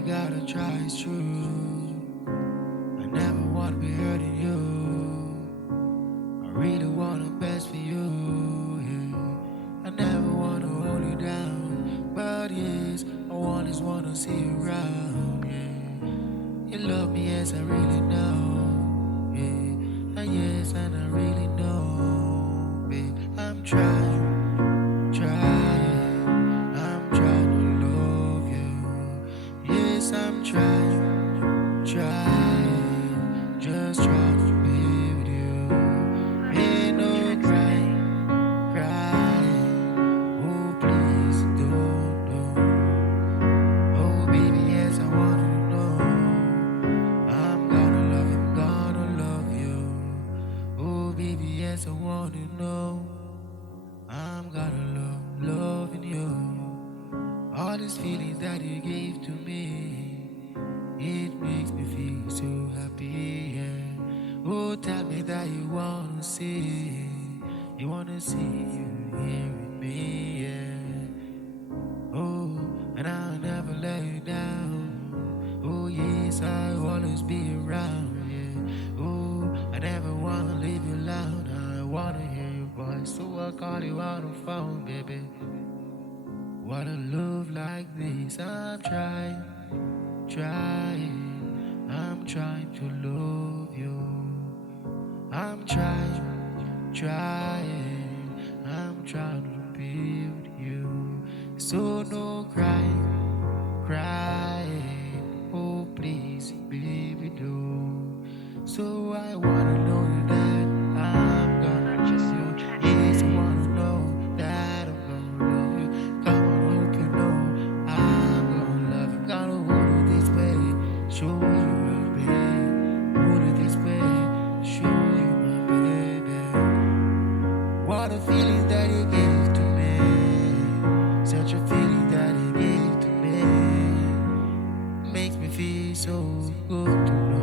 you gotta try, it's true. I never wanna be hurting you. I really want the best for you, yeah. I never wanna hold you down, but yes, I always wanna see you around, yeah. You love me, yes, I really know, yeah. And yes, and I really know, babe. I'm trying to love you. Yes, I'm trying, just trying to be with you. Ain't no crying. Oh, please don't. Oh, baby, yes, I want you to know. I'm gonna love you. Oh, baby, yes, I want you to know. I'm gonna loving you. All these feelings that you gave to me, it makes me feel so happy, yeah. Oh, tell me that you wanna see you here with me, yeah. Oh, and I'll never let you down. Oh, yes, I'll always be around, yeah. Oh, I never wanna leave you alone. I wanna hear your voice, so I call you on the phone, baby. What a love like this, I'm trying to love you. I'm trying to be with you. So no crying. Oh please, baby, do. So I wanna know that I'm gonna Purchase love your you. tracks Yes, I today. wanna know that I'm gonna love you. Come on, hope you know I'm gonna love you. Gonna hold you this way, show you my baby. Hold you this way, show you my baby. What a feeling that you gave to me. Such a feeling that you gave to me. Makes me feel so good to know.